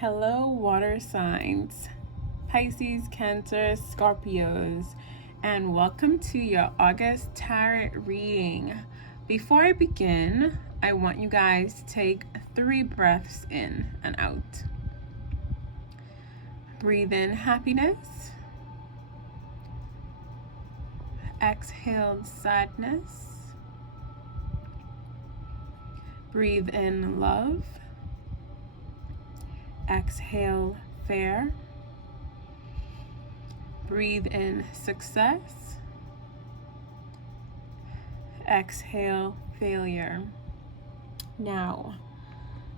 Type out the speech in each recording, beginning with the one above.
Hello, water signs, Pisces, Cancer, Scorpios, and welcome to your August tarot reading. Before I begin, I want you guys to take 3 breaths in and out. Breathe in happiness. Exhale sadness. Breathe in love. Exhale fear. Breathe in success. Exhale failure. Now,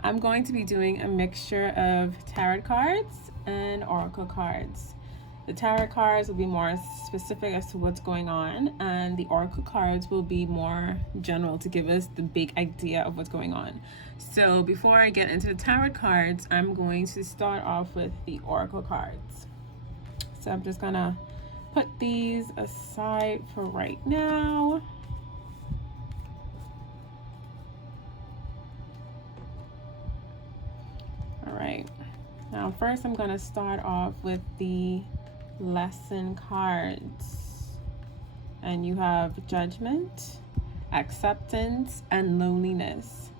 I'm going to be doing a mixture of tarot cards and oracle cards. The tarot cards will be more specific as to what's going on, and the oracle cards will be more general to give us the big idea of what's going on. So before I get into the tarot cards, I'm going to start off with the oracle cards. So I'm just gonna put these aside for right now. All right, now first I'm gonna start off with the lesson cards, and you have judgment, acceptance, and loneliness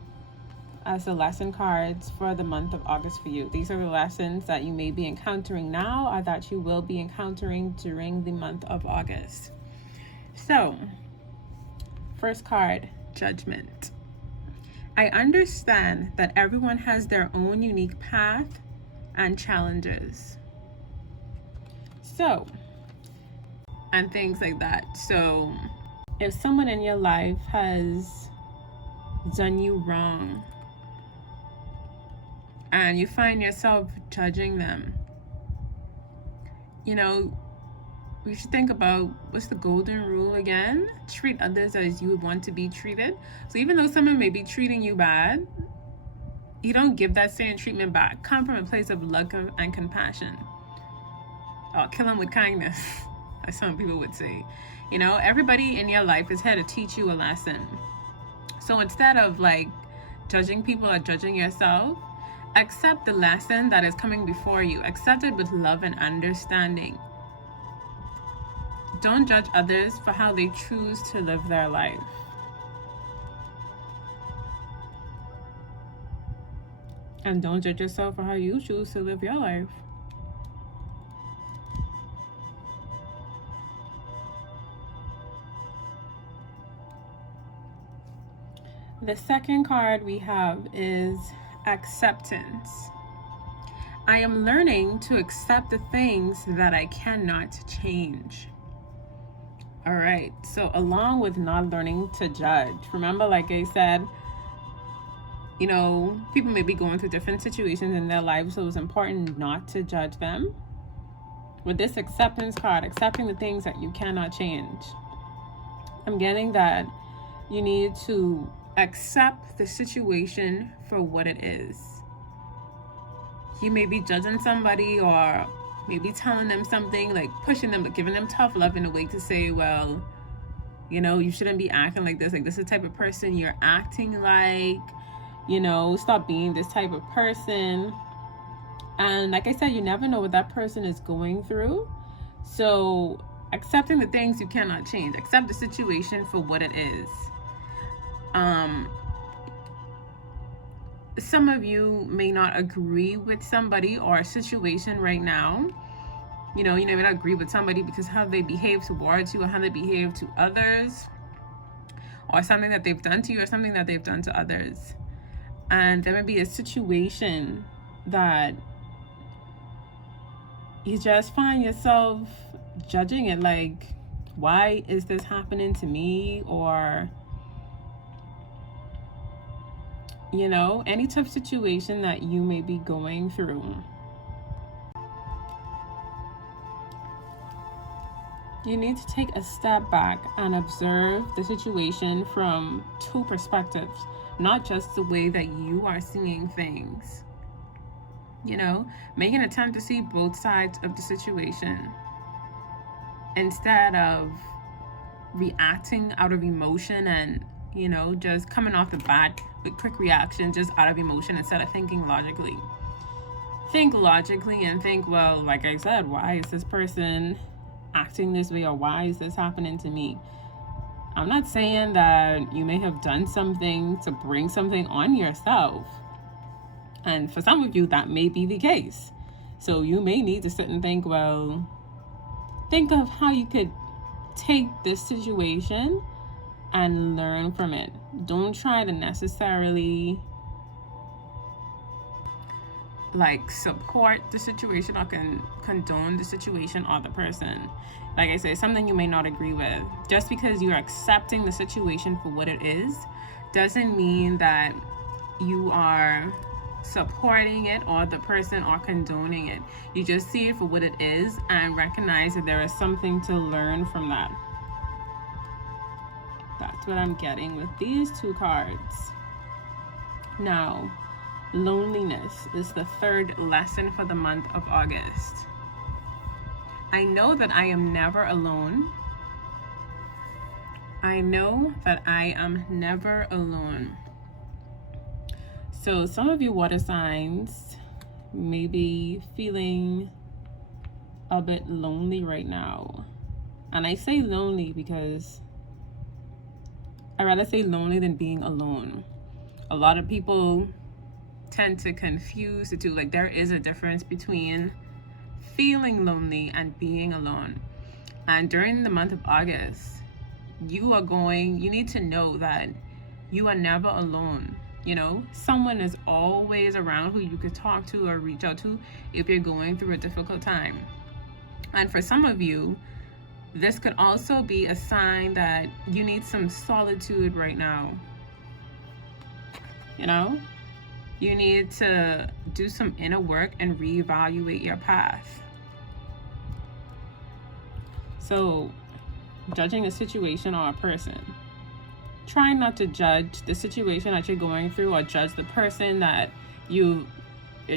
as the lesson cards for the month of August for you. These are the lessons that you may be encountering now or that you will be encountering during the month of August. So, first card, judgment. I understand that everyone has their own unique path and challenges. So, and things like that. So, if someone in your life has done you wrong and you find yourself judging them, you know, we should think about what's the golden rule again? Treat others as you would want to be treated. So even though someone may be treating you bad, you don't give that same treatment back. Come from a place of love and compassion. Or kill them with kindness, as some people would say. You know, everybody in your life is here to teach you a lesson. So instead of like judging people or judging yourself, accept the lesson that is coming before you. Accept it with love and understanding. Don't judge others for how they choose to live their life. And don't judge yourself for how you choose to live your life. The second card we have is acceptance. I am learning to accept the things that I cannot change. All right, so along with not learning to judge, remember, like I said, you know, people may be going through different situations in their lives, so it's important not to judge them. With this acceptance card, accepting the things that you cannot change, I'm getting that you need to accept the situation for what it is. You may be judging somebody or maybe telling them something, like pushing them, but giving them tough love in a way to say, well, you know, you shouldn't be acting like this. Like, this is the type of person you're acting like, you know, stop being this type of person. And like I said, you never know what that person is going through. So accepting the things you cannot change, accept the situation for what it is. Some of you may not agree with somebody or a situation right now. You know, you may not agree with somebody because how they behave towards you or how they behave to others, or something that they've done to you or something that they've done to others. And there may be a situation that you just find yourself judging it, like, why is this happening to me? Or, you know, any tough situation that you may be going through. You need to take a step back and observe the situation from 2 perspectives, not just the way that you are seeing things. You know, make an attempt to see both sides of the situation instead of reacting out of emotion and, you know, just coming off the bat with quick reaction just out of emotion instead of thinking logically. think logically and think, well, like I said, why is this person acting this way, or why is this happening to me? I'm not saying that you may have done something to bring something on yourself. And for some of you, that may be the case. So you may need to sit and think, well, think of how you could take this situation and learn from it. Don't try to necessarily like support the situation or condone the situation or the person. Like I say, something you may not agree with. Just because you're accepting the situation for what it is doesn't mean that you are supporting it or the person or condoning it. You just see it for what it is and recognize that there is something to learn from that. That's what I'm getting with these two cards. Now, loneliness is the third lesson for the month of August. I know that I am never alone. I know that I am never alone. So some of you water signs may be feeling a bit lonely right now. And I say lonely because I'd rather say lonely than being alone. A lot of people tend to confuse the two. Like, there is a difference between feeling lonely and being alone. And during the month of August, you need to know that you are never alone. You know, someone is always around who you could talk to or reach out to if you're going through a difficult time. And for some of you, this could also be a sign that you need some solitude right now. You know, you need to do some inner work and reevaluate your path. So, judging a situation or a person, try not to judge the situation that you're going through or judge the person that you're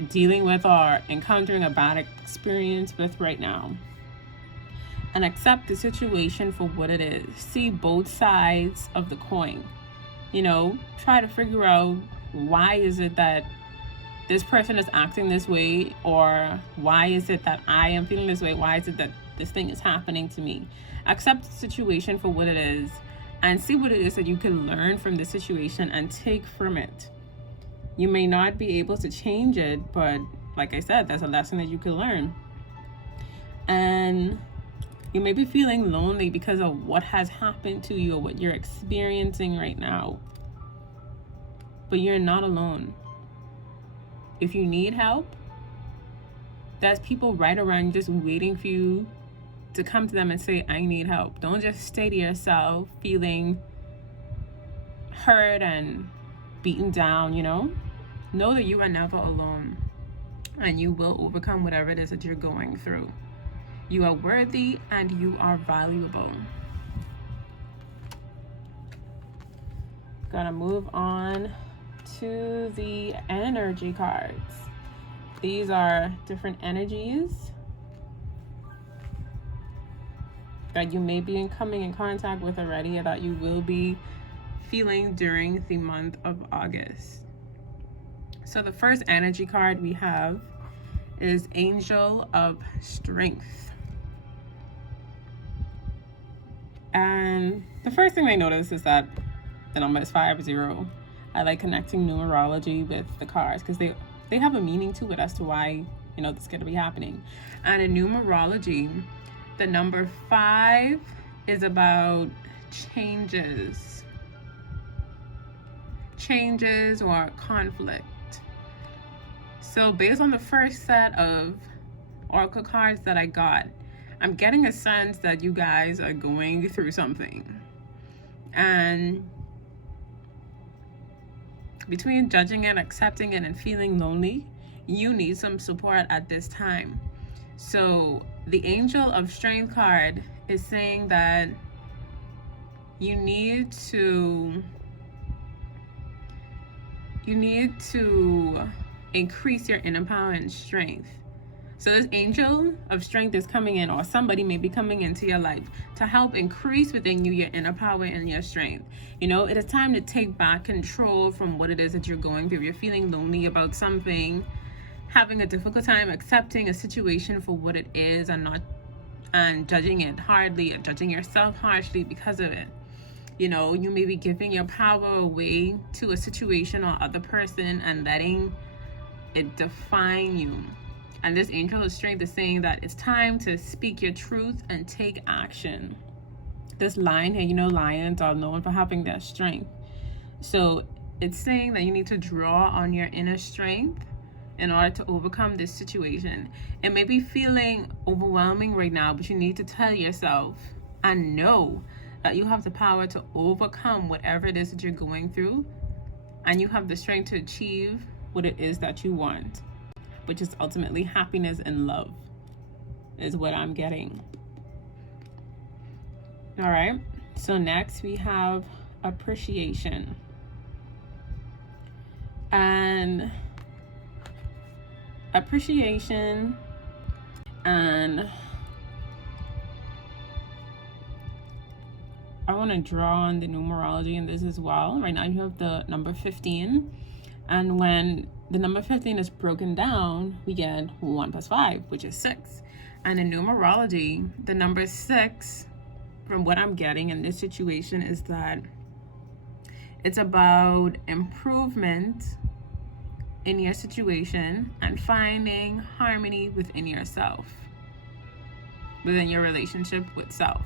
dealing with or encountering a bad experience with right now. And accept the situation for what it is. See both sides of the coin. You know, try to figure out, why is it that this person is acting this way, or why is it that I am feeling this way? Why is it that this thing is happening to me? Accept the situation for what it is and see what it is that you can learn from the situation and take from it. You may not be able to change it, but like I said, there's a lesson that you can learn. And you may be feeling lonely because of what has happened to you or what you're experiencing right now. But you're not alone. If you need help, there's people right around you just waiting for you to come to them and say, I need help. Don't just stay to yourself feeling hurt and beaten down, you know? Know that you are never alone and you will overcome whatever it is that you're going through. You are worthy and you are valuable. Gonna move on to the energy cards. These are different energies that you may be coming in contact with already, or that you will be feeling during the month of August. So the first energy card we have is Angel of Strength. And the first thing I notice is that the number is 50. I like connecting numerology with the cards because they have a meaning to it as to why, you know, this is going to be happening. And in numerology, the number 5 is about changes or conflict. So based on the first set of oracle cards that I got, I'm getting a sense that you guys are going through something. And between judging it, accepting it, and feeling lonely, you need some support at this time. So the Angel of Strength card is saying that you need to increase your inner power and strength. So this Angel of Strength is coming in, or somebody may be coming into your life to help increase within you your inner power and your strength. You know, it is time to take back control from what it is that you're going through. If you're feeling lonely about something, having a difficult time accepting a situation for what it is and not judging it hardly and judging yourself harshly because of it. You know, you may be giving your power away to a situation or other person and letting it define you. And this angel of strength is saying that it's time to speak your truth and take action. This lion here, you know, lions are known for having their strength. So it's saying that you need to draw on your inner strength in order to overcome this situation. It may be feeling overwhelming right now, but you need to tell yourself and know that you have the power to overcome whatever it is that you're going through, and you have the strength to achieve what it is that you want, which is ultimately happiness and love, is what I'm getting. All right, so next we have appreciation. And appreciation, and I want to draw on the numerology in this as well. Right now you have the number 15, and when the number 15 is broken down, we get 1 plus 5, which is 6. And in numerology, the number 6, from what I'm getting in this situation, is that it's about improvement in your situation and finding harmony within yourself, within your relationship with self.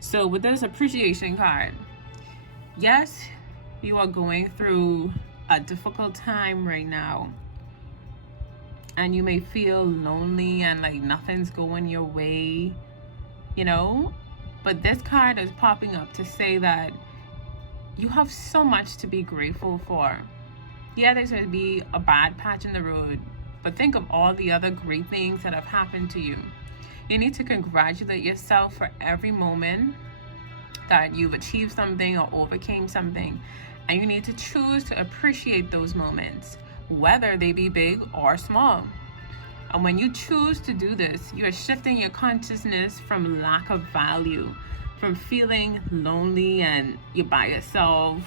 So with this appreciation card, yes, you are going through a difficult time right now, and you may feel lonely and like nothing's going your way, you know, but this card is popping up to say that you have so much to be grateful for. Yeah, there's going to be a bad patch in the road, but think of all the other great things that have happened to you. You need to congratulate yourself for every moment that you've achieved something or overcame something, and you need to choose to appreciate those moments, whether they be big or small. And when you choose to do this, you are shifting your consciousness from lack of value, from feeling lonely and you're by yourself,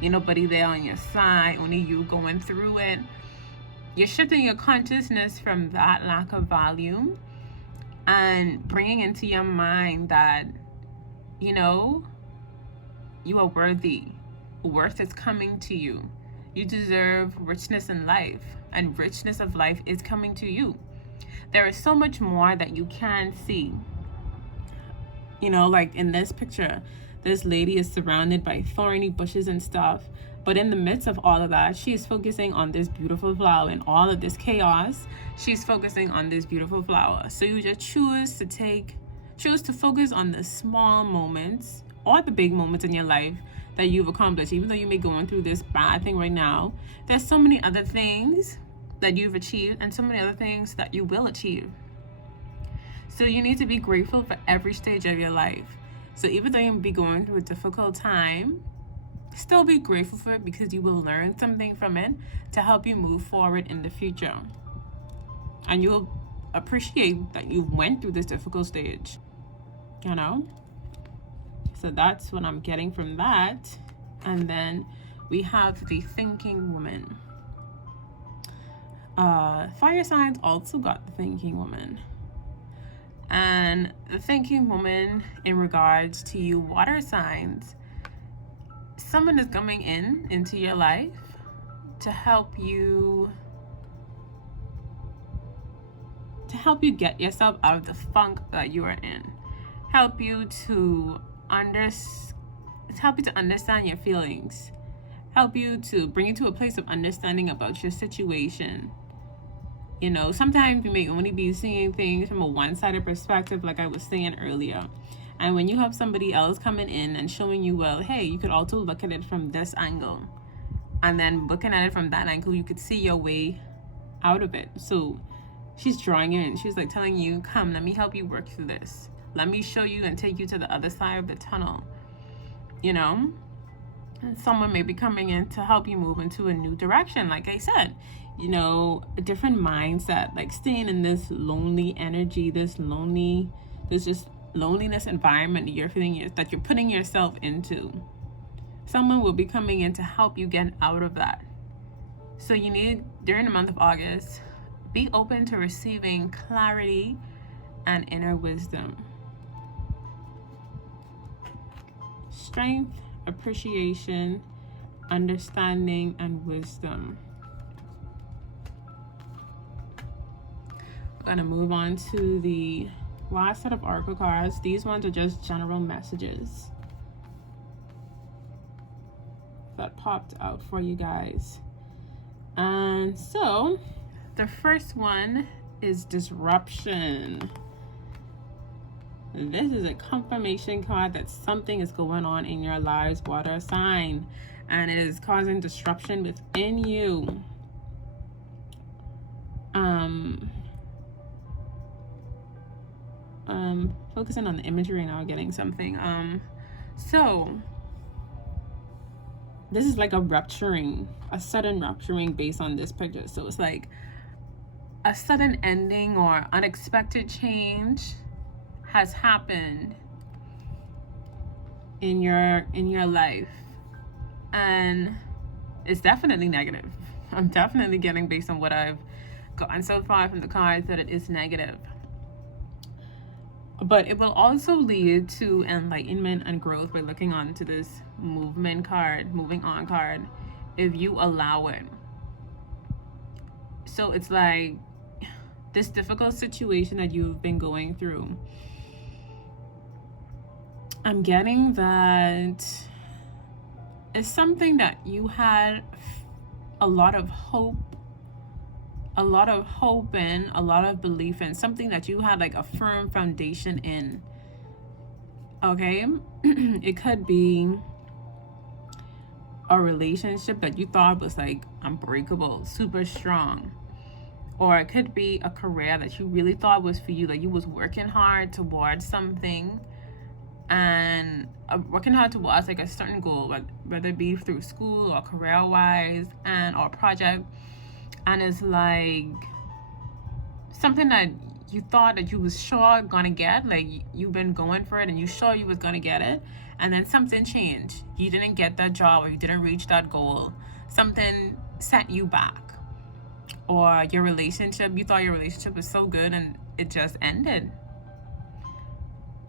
you nobody there on your side, only you going through it. You're shifting your consciousness from that lack of value and bringing into your mind that, you know, you are worthy. Worth is coming to you. You deserve richness in life, and richness of life is coming to you. There is so much more that you can see. You know, like in this picture, this lady is surrounded by thorny bushes and stuff, but in the midst of all of that, she is focusing on this beautiful flower. In all of this chaos, she's focusing on this beautiful flower. So you just choose to focus on the small moments or the big moments in your life that you've accomplished. Even though you may be going through this bad thing right now, there's so many other things that you've achieved and so many other things that you will achieve. So you need to be grateful for every stage of your life. So even though you may be going through a difficult time, still be grateful for it, because you will learn something from it to help you move forward in the future. And you'll appreciate that you went through this difficult stage, you know? So that's what I'm getting from that. And then we have the thinking woman. Fire signs also got the thinking woman. And the thinking woman, in regards to you water signs, someone is coming into your life to help you get yourself out of the funk that you are in, help you to understand your feelings, help you to bring you to a place of understanding about your situation. You know, sometimes you may only be seeing things from a one-sided perspective, like I was saying earlier. And when you have somebody else coming in and showing you, well, hey, you could also look at it from this angle. And then looking at it from that angle, you could see your way out of it. So she's drawing you in. She's like telling you, come, let me help you work through this. Let me show you and take you to the other side of the tunnel. You know? And someone may be coming in to help you move into a new direction, like I said. You know, a different mindset, like staying in this lonely energy, this just loneliness environment that you're feeling, that you're putting yourself into. Someone will be coming in to help you get out of that. So you need, during the month of August, Be open to receiving clarity and inner wisdom. Strength, appreciation, understanding, and wisdom. We're going to move on to the last set of oracle cards. These ones are just general messages that popped out for you guys. And so the first one is disruption. This is a confirmation card that something is going on in your lives, water sign, and it is causing disruption within you. Focusing on the imagery now, getting something. So this is like a sudden rupturing based on this picture. So it's like a sudden ending or unexpected change has happened in your life, and it's definitely negative. I'm definitely getting, based on what I've gotten so far from the cards, that it is negative. But it will also lead to enlightenment and growth by looking onto this moving on card, if you allow it. So it's like this difficult situation that you've been going through. I'm getting that it's something that you had a lot of hope in, a lot of belief in, something that you had like a firm foundation in. Okay? It could be a relationship that you thought was like unbreakable, super strong. Or it could be a career that you really thought was for you, like you was working hard towards something, and working hard towards like a certain goal, whether it be through school or career-wise or a project. And it's like something that you thought that you was sure gonna get, like you've been going for it and you sure you was gonna get it, and then something changed. You didn't get that job, or you didn't reach that goal. Something set you back. Or your relationship, you thought your relationship was so good and it just ended.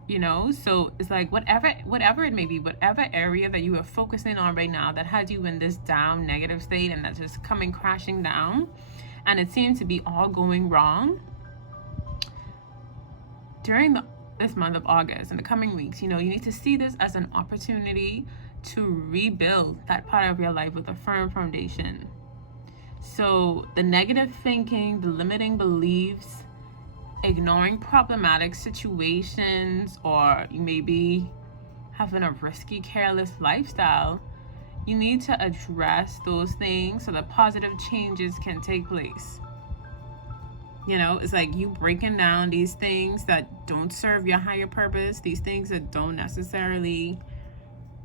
You know, so it's like whatever it may be, whatever area that you are focusing on right now that has you in this down negative state, and that's just coming crashing down, and it seems to be all going wrong during this month of August and the coming weeks. You know, you need to see this as an opportunity to rebuild that part of your life with a firm foundation. So the negative thinking, the limiting beliefs, ignoring problematic situations, or you may be having a risky, careless lifestyle, you need to address those things so that positive changes can take place. You know, it's like you breaking down these things that don't serve your higher purpose, these things that don't necessarily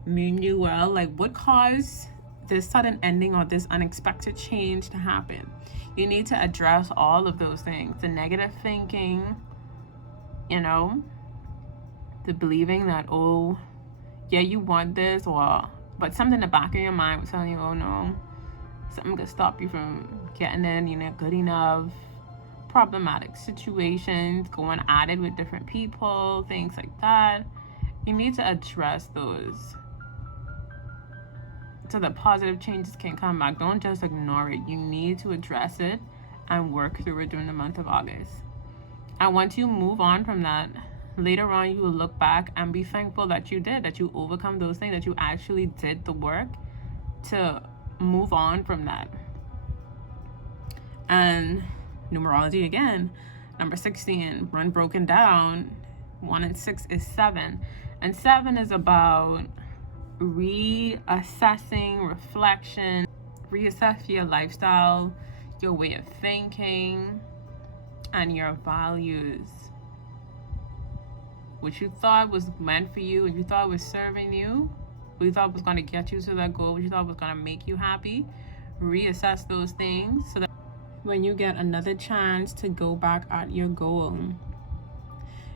mean you well. Like, what caused this sudden ending or this unexpected change to happen? You need to address all of those things. The negative thinking, you know, the believing that, oh, yeah, you want this, but something in the back of your mind was telling you, oh no, something could stop you from getting in, you're not good enough. Problematic situations, going at it with different people, things like that. You need to address those so that positive changes can come back. Don't just ignore it. You need to address it and work through it during the month of August. And once you move on from that, later on you will look back and be thankful that you overcome those things, that you actually did the work to move on from that. And numerology again, number 16, run broken down. 1 and 6 is 7. And 7 is about reassessing, reflection, reassess your lifestyle, your way of thinking, and your values. What you thought was meant for you, and you thought was serving you, what you thought was going to get you to that goal, what you thought was going to make you happy, reassess those things so that when you get another chance to go back at your goal,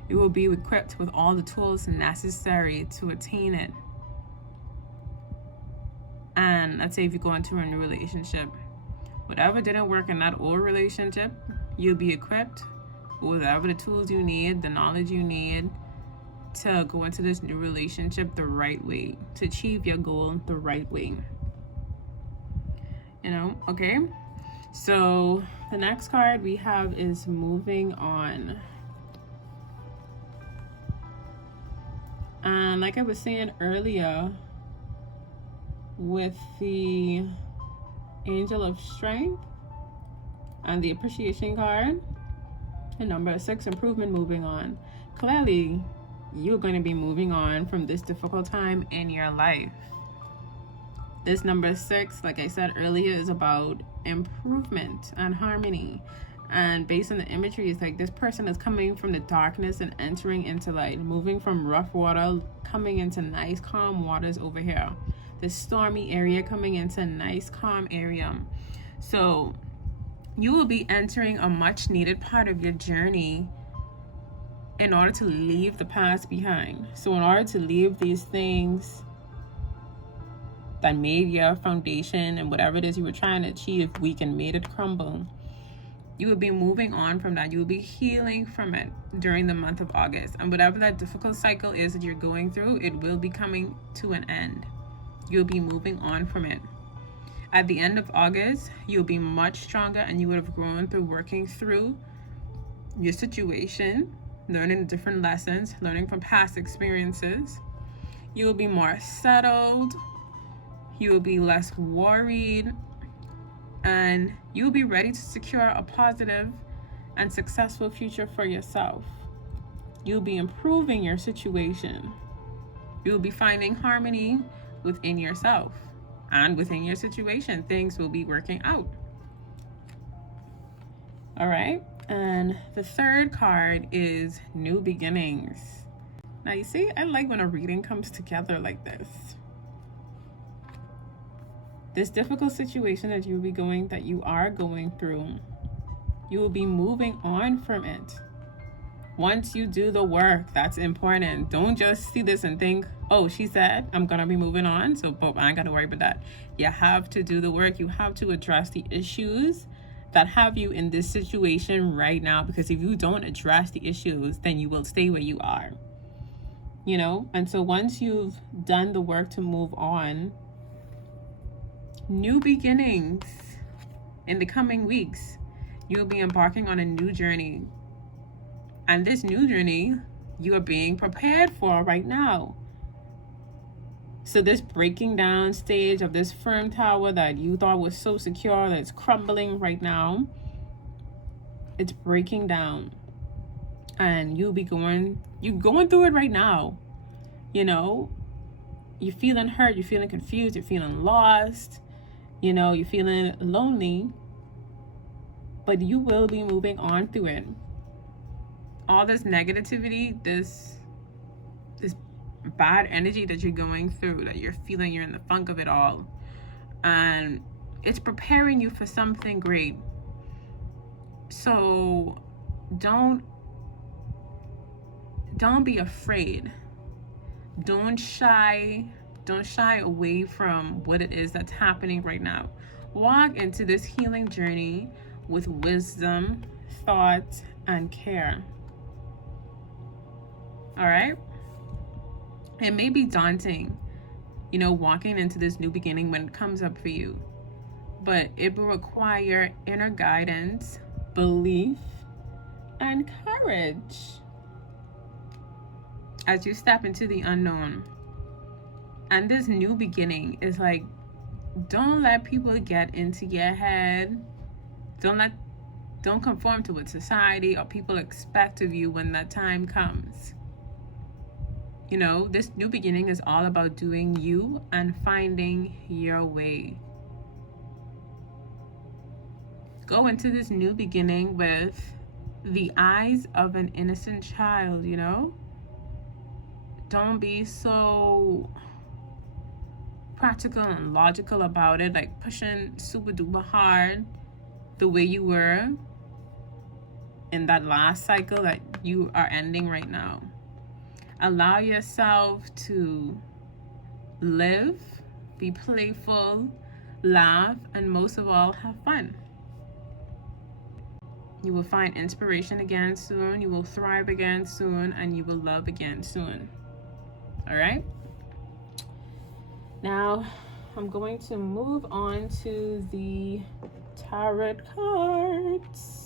you will be equipped with all the tools necessary to attain it. And let's say if you go into a new relationship, whatever didn't work in that old relationship, You'll be equipped with whatever the tools you need, the knowledge you need to go into this new relationship the right way, to achieve your goal the right way. Okay? So the next card we have is moving on. And like I was saying earlier, with the Angel of Strength and the Appreciation card, and number 6, improvement, moving on. Clearly, you're going to be moving on from this difficult time in your life. This number 6, like I said earlier, is about improvement and harmony. And based on the imagery, it's like this person is coming from the darkness and entering into light, moving from rough water, coming into nice, calm waters over here. This stormy area coming into a nice, calm area. So you will be entering a much needed part of your journey in order to leave the past behind. So in order to leave these things that made your foundation and whatever it is you were trying to achieve weak and made it crumble, you will be moving on from that. You will be healing from it during the month of August. And whatever that difficult cycle is that you're going through, it will be coming to an end. You'll be moving on from it. At the end of August, you'll be much stronger, and you would have grown through working through your situation, learning different lessons, learning from past experiences. You'll be more settled. You will be less worried, and you'll be ready to secure a positive and successful future for yourself. You'll be improving your situation. You'll be finding harmony within yourself and within your situation. Things will be working out. All right. And the third card is new beginnings. Now, you see, I like when a reading comes together like this. This difficult situation that you are going through, you will be moving on from it. Once you do the work, that's important. Don't just see this and think, oh, she said I'm gonna be moving on, so I ain't gotta worry about that. You have to do the work. You have to address the issues that have you in this situation right now, because if you don't address the issues, then you will stay where you are. And so once you've done the work to move on, new beginnings in the coming weeks, you'll be embarking on a new journey. And this new journey, you are being prepared for right now. So this breaking down stage of this firm tower that you thought was so secure, that's crumbling right now, it's breaking down. And you're going through it right now. You're feeling hurt, you're feeling confused, you're feeling lost, you're feeling lonely, but you will be moving on through it. All this negativity, this bad energy that you're going through, that you're feeling, you're in the funk of it all, and it's preparing you for something great. So don't be afraid. Don't shy away from what it is that's happening right now. Walk into this healing journey with wisdom, thought, and care. All right? It may be daunting, walking into this new beginning when it comes up for you, but it will require inner guidance, belief, and courage as you step into the unknown. And this new beginning is like, don't let people get into your head. Don't conform to what society or people expect of you when that time comes. This new beginning is all about doing you and finding your way. Go into this new beginning with the eyes of an innocent child, Don't be so practical and logical about it, like pushing super duper hard the way you were in that last cycle that you are ending right now. Allow yourself to live, be playful, laugh, and most of all, have fun. You will find inspiration again soon. You will thrive again soon. And you will love again soon. All right? Now, I'm going to move on to the tarot cards.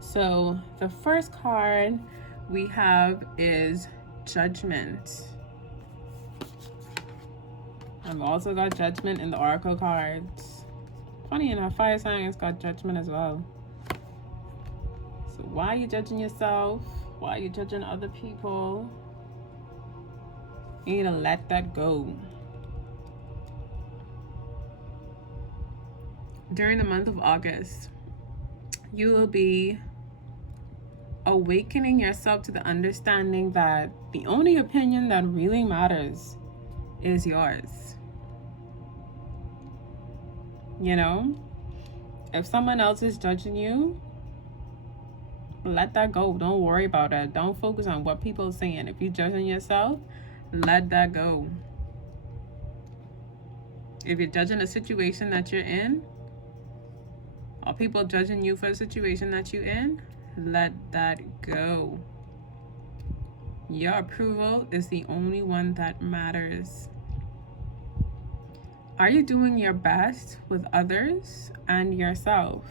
So the first card we have is Judgment. I've also got Judgment in the Oracle cards. Funny enough, fire sign has got Judgment as well. So why are you judging yourself? Why are you judging other people? You need to let that go. During the month of August, you will be awakening yourself to the understanding that the only opinion that really matters is yours. You know, if someone else is judging you, let that go. Don't worry about it. Don't focus on what people are saying. If you're judging yourself, let that go. If you're judging a situation that you're in, or people judging you for the situation that you're in, let that go. Your approval is the only one that matters. Are you doing your best with others and yourself?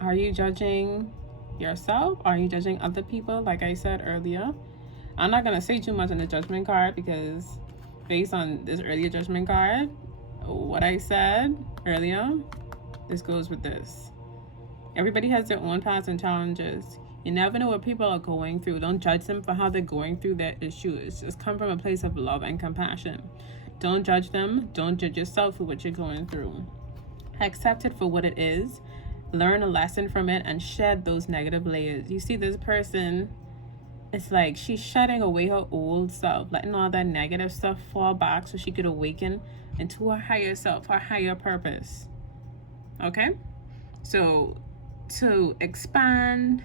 Are you judging yourself? Are you judging other people? Like I said earlier, I'm not going to say too much on the Judgment card because based on this earlier Judgment card, what I said earlier, this goes with this. Everybody has their own paths and challenges. You never know what people are going through. Don't judge them for how they're going through their issues. Just come from a place of love and compassion. Don't judge them. Don't judge yourself for what you're going through. Accept it for what it is. Learn a lesson from it and shed those negative layers. You see this person, it's like she's shedding away her old self, letting all that negative stuff fall back so she could awaken into her higher self, her higher purpose. Okay? So to expand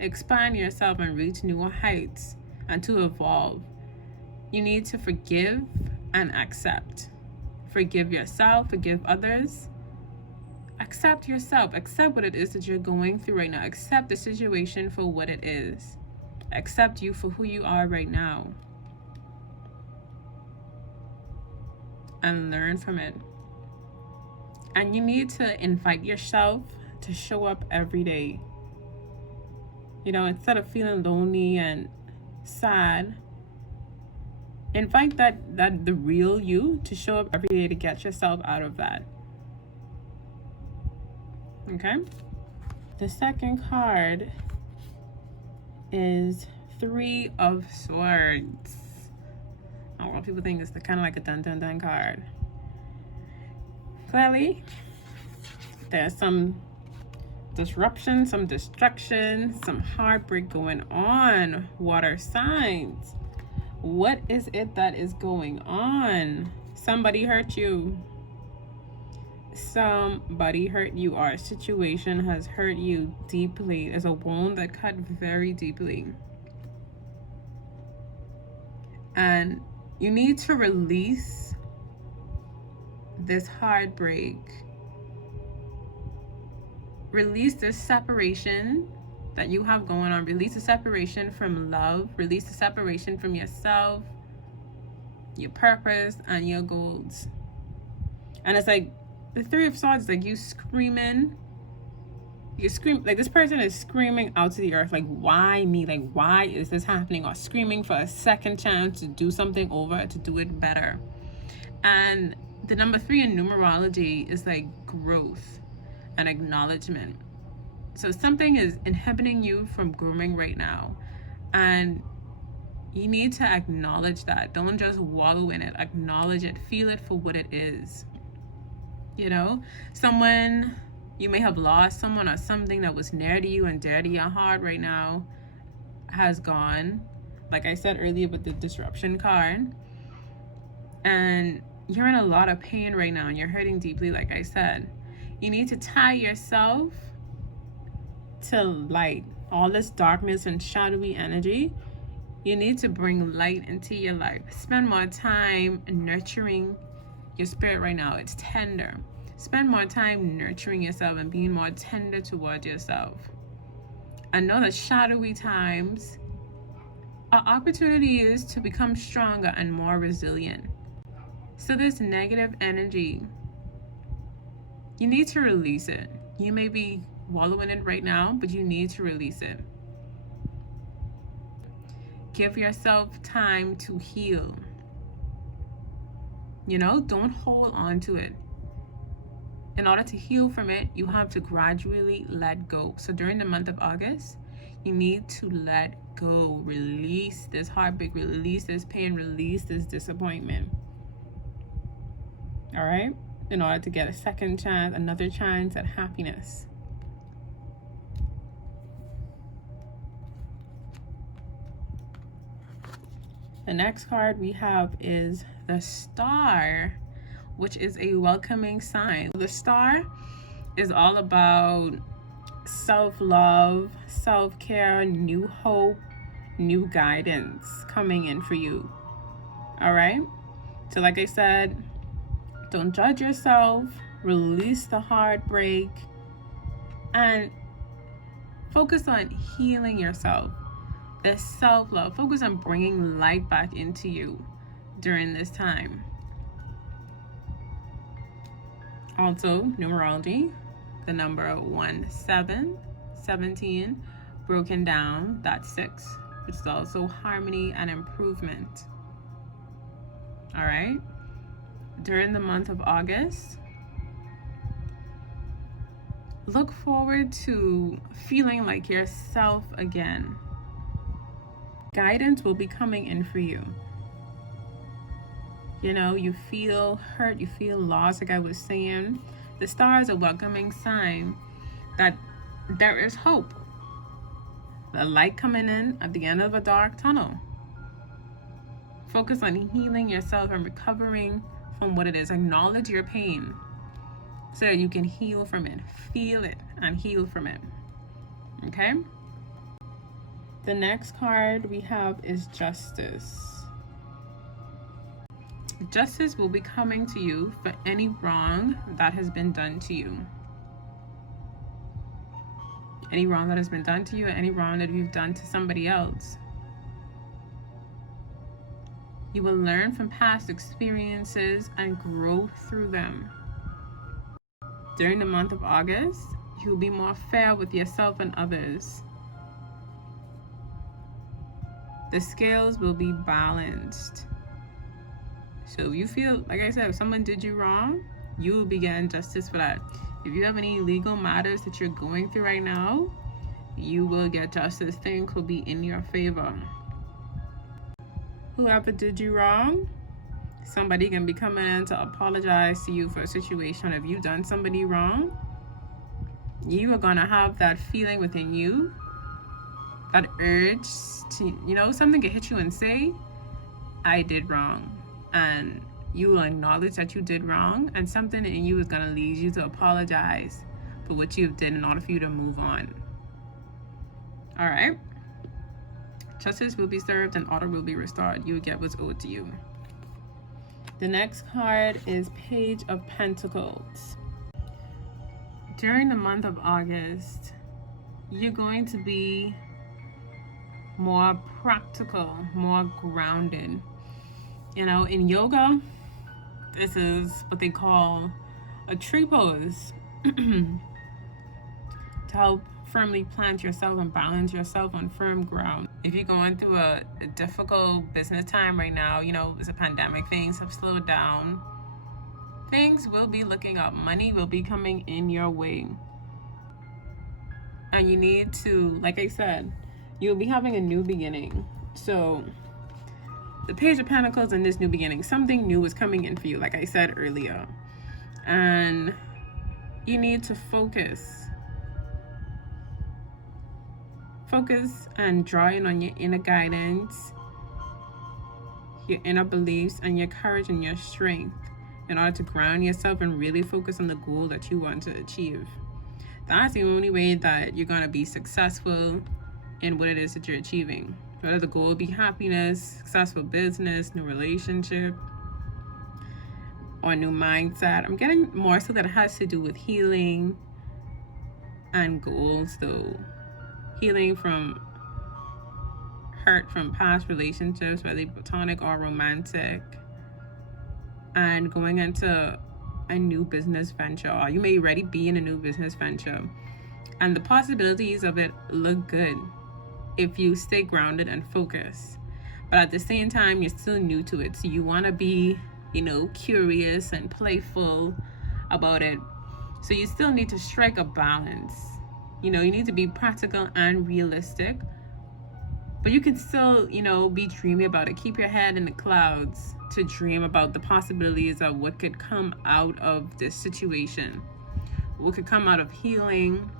yourself and reach newer heights and to evolve, you need to forgive and accept. Forgive yourself, forgive others. Accept yourself. Accept what it is that you're going through right now. Accept the situation for what it is. Accept you for who you are right now. And learn from it. And you need to invite yourself to show up every day. You know, instead of feeling lonely and sad, invite that the real you to show up every day to get yourself out of that. Okay? The second card is Three of Swords. A lot of people think it's kind of like a dun-dun-dun card. Clearly, there's some disruption, some destruction, some heartbreak going on. Water signs. What is it that is going on? Somebody hurt you. Somebody hurt you, or a situation has hurt you deeply. There's a wound that cut very deeply. And you need to release this heartbreak. Release this separation that you have going on. Release the separation from love. Release the separation from yourself, your purpose, and your goals. And it's like the Three of Swords, like you screaming. You scream, like this person is screaming out to the earth, like, why me? Like, why is this happening? Or screaming for a second chance to do something over, to do it better. And the number 3 in numerology is like growth and acknowledgement. So something is inhibiting you from growing right now. And you need to acknowledge that. Don't just wallow in it. Acknowledge it. Feel it for what it is. You know, someone, you may have lost someone or something that was near to you and dear to your heart right now has gone. Like I said earlier with the disruption card. And you're in a lot of pain right now and you're hurting deeply, like I said. You need to tie yourself to light. All this darkness and shadowy energy, you need to bring light into your life. Spend more time nurturing your spirit right now. It's tender. Spend more time nurturing yourself and being more tender towards yourself. I know that shadowy times are opportunities to become stronger and more resilient. So this negative energy, you need to release it. You may be wallowing in it right now, but you need to release it. Give yourself time to heal. Don't hold on to it. In order to heal from it, you have to gradually let go. So during the month of August, you need to let go. Release this heartbreak, release this pain, release this disappointment. All right? In order to get a second chance, another chance at happiness. The next card we have is the Star, which is a welcoming sign. The Star is all about self-love, self-care, new hope, new guidance coming in for you. All right? So like I said, don't judge yourself, release the heartbreak, and focus on healing yourself. The self-love. Focus on bringing light back into you during this time. Also, numerology, the number 1717, broken down, that's 6, which is also harmony and improvement. All right? During the month of August, look forward to feeling like yourself again. Guidance will be coming in for you. You feel hurt, you feel lost, like I was saying. The Star is a welcoming sign that there is hope. The light coming in at the end of a dark tunnel. Focus on healing yourself and recovering from what it is. Acknowledge your pain so that you can heal from it. Feel it and heal from it. Okay? The next card we have is Justice. Justice will be coming to you for any wrong that has been done to you. Any wrong that has been done to you, or any wrong that you've done to somebody else. You will learn from past experiences and grow through them. During the month of August, you will be more fair with yourself and others. The scales will be balanced. So you feel, like I said, if someone did you wrong, you will be getting justice for that. If you have any legal matters that you're going through right now, you will get justice. Things will be in your favor. Whoever did you wrong, somebody can be coming in to apologize to you for a situation. If you've done somebody wrong, you are going to have that feeling within you, that urge to, something can hit you and say, I did wrong. And you will acknowledge that you did wrong, and something in you is going to lead you to apologize for what you did in order for you to move on. All right? Justice will be served and order will be restored. You will get what's owed to you. The next card is Page of Pentacles. During the month of August, you're going to be more practical, more grounded. In yoga, this is what they call a tree pose to help firmly plant yourself and balance yourself on firm ground. If you're going through a difficult business time right now, it's a pandemic, things have slowed down. Things will be looking up. Money will be coming in your way. And you need to, like I said, you'll be having a new beginning. So the Page of Pentacles in this new beginning, something new is coming in for you, like I said earlier. And you need to focus. Focus and draw in on your inner guidance, your inner beliefs, and your courage and your strength. in order to ground yourself and really focus on the goal that you want to achieve. That's the only way that you're going to be successful in what it is that you're achieving. Whether the goal be happiness, successful business, new relationship, or new mindset. I'm getting more so that it has to do with healing and goals, though. Healing from hurt from past relationships, whether platonic or romantic, and going into a new business venture, or you may already be in a new business venture, and the possibilities of it look good if you stay grounded and focused. But at the same time, you're still new to it, so you want to be, curious and playful about it. So you still need to strike a balance. You need to be practical and realistic, but you can still, be dreamy about it. Keep your head in the clouds to dream about the possibilities of what could come out of this situation, what could come out of healing,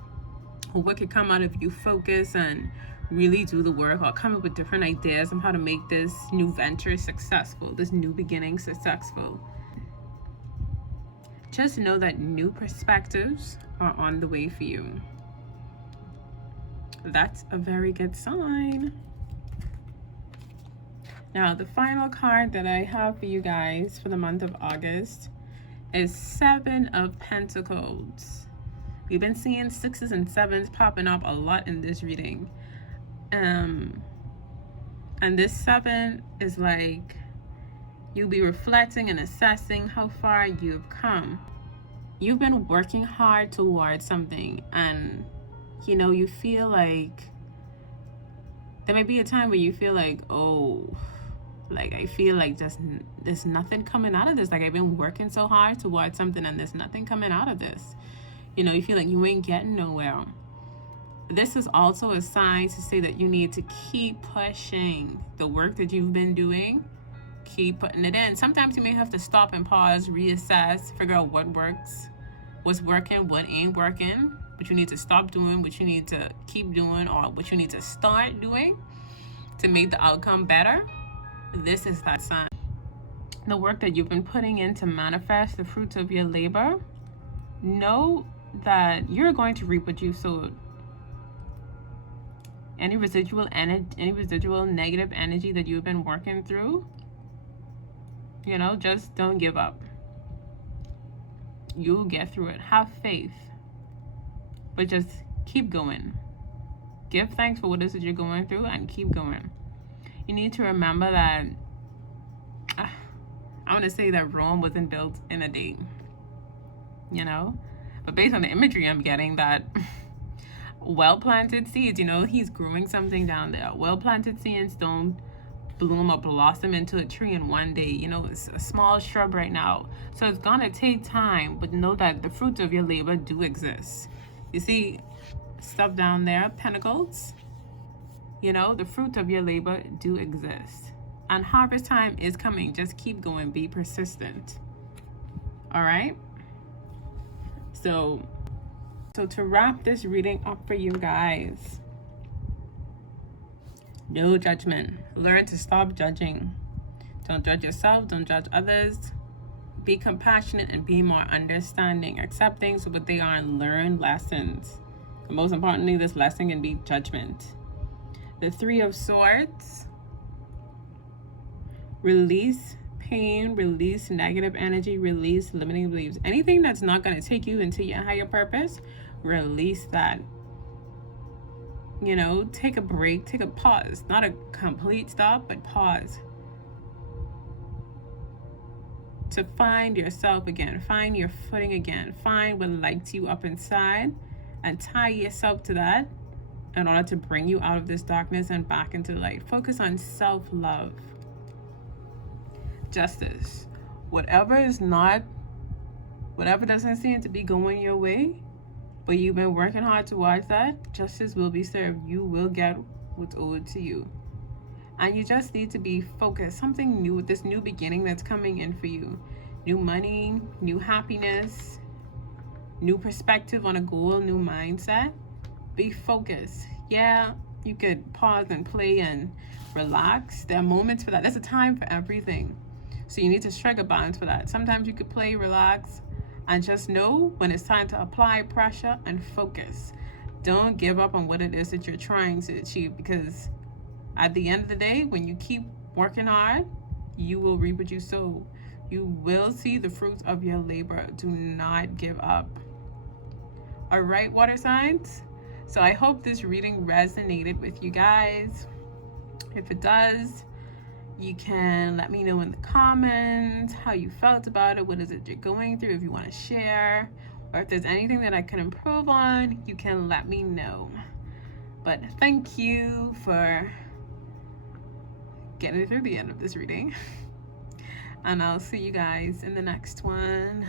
or what could come out of you focus and really do the work, or come up with different ideas on how to make this new venture successful, this new beginning successful. Just know that new perspectives are on the way for you. That's a very good sign. Now, the final card that I have for you guys for the month of August is 7 of Pentacles. We've been seeing 6s and 7s popping up a lot in this reading. And this 7 is like you'll be reflecting and assessing how far you've come. You've been working hard towards something, and you feel like there may be a time where you feel like, I feel like just there's nothing coming out of this. Like, I've been working so hard towards something and there's nothing coming out of this. You feel like you ain't getting nowhere. This is also a sign to say that you need to keep pushing the work that you've been doing. Keep putting it in. Sometimes you may have to stop and pause, reassess, figure out what works, what's working, what ain't working, what you need to stop doing, what you need to keep doing, or what you need to start doing to make the outcome better. This is that sign. The work that you've been putting in to manifest the fruits of your labor, know that you're going to reap what you sowed. Any residual negative energy that you've been working through, just don't give up. You'll get through it. Have faith, but just keep going. Give thanks for what it is that you're going through and keep going. You need to remember that I want to say that Rome wasn't built in a day, but based on the imagery I'm getting, that well-planted seeds, he's growing something down there. Well-planted seeds don't bloom or blossom into a tree in one day. It's a small shrub right now, so it's gonna take time, but know that the fruits of your labor do exist. You see stuff down there, pentacles, the fruits of your labor do exist, and harvest time is coming. Just keep going, be persistent. All right, so to wrap this reading up for you guys, no judgment. Learn to stop judging. Don't judge yourself, don't judge others. Be compassionate and be more understanding. Accept things for what they are and learn lessons. And most importantly, this lesson can be judgment. The 3 of Swords. Release pain, release negative energy, release limiting beliefs. Anything that's not going to take you into your higher purpose, release that. Take a break, take a pause. Not a complete stop, but pause. To find yourself again, find your footing again, find what lights you up inside, and tie yourself to that in order to bring you out of this darkness and back into the light. Focus on self-love. Justice. Whatever doesn't seem to be going your way, but you've been working hard towards that, justice will be served. You will get what's owed to you. And you just need to be focused. Something new, this new beginning that's coming in for you. New money, new happiness, new perspective on a goal, new mindset. Be focused. Yeah, you could pause and play and relax. There are moments for that. There's a time for everything. So you need to strike a balance for that. Sometimes you could play, relax, and just know when it's time to apply pressure and focus. Don't give up on what it is that you're trying to achieve, because at the end of the day, when you keep working hard, you will reap what you sow. You will see the fruits of your labor. Do not give up. All right, water signs. So I hope this reading resonated with you guys. If it does, you can let me know in the comments how you felt about it. What is it you're going through? If you want to share, or if there's anything that I can improve on, you can let me know. But thank you for getting through the end of this reading. And I'll see you guys in the next one.